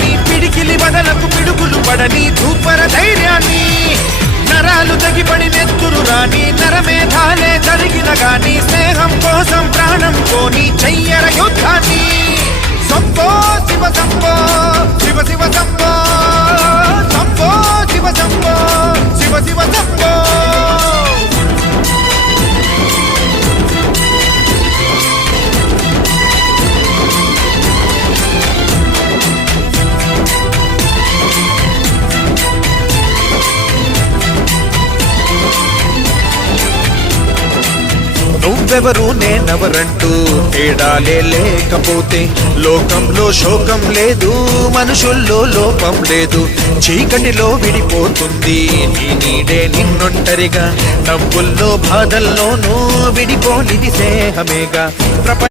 నీ పిడికిలి వదలకు పిడుగులు పడని ధూపర ధైర్యాన్ని నరాలు తగిపడి నెత్తురు రాని నరమేధాలే జరిగిన గాని స్నేహం కోసం ప్రాణం కోని చెయ్యర యుద్ధాన్ని సంభో శివ సంభో శివ శివ సంభో సంభో శివ సంభో శివ శివ సంభో నువ్వెవరు నేనెవరంటూ తేడాలే లేకపోతే లోకంలో శోకం లేదు మనుషుల్లో లోపం లేదు చీకటిలో విడిపోతుంది నీ నీడే నిన్నొంటరిగా నవ్వుల్లో బాధల్లోనూ విడిపోనిది స్నేహమేగా ప్రపంచ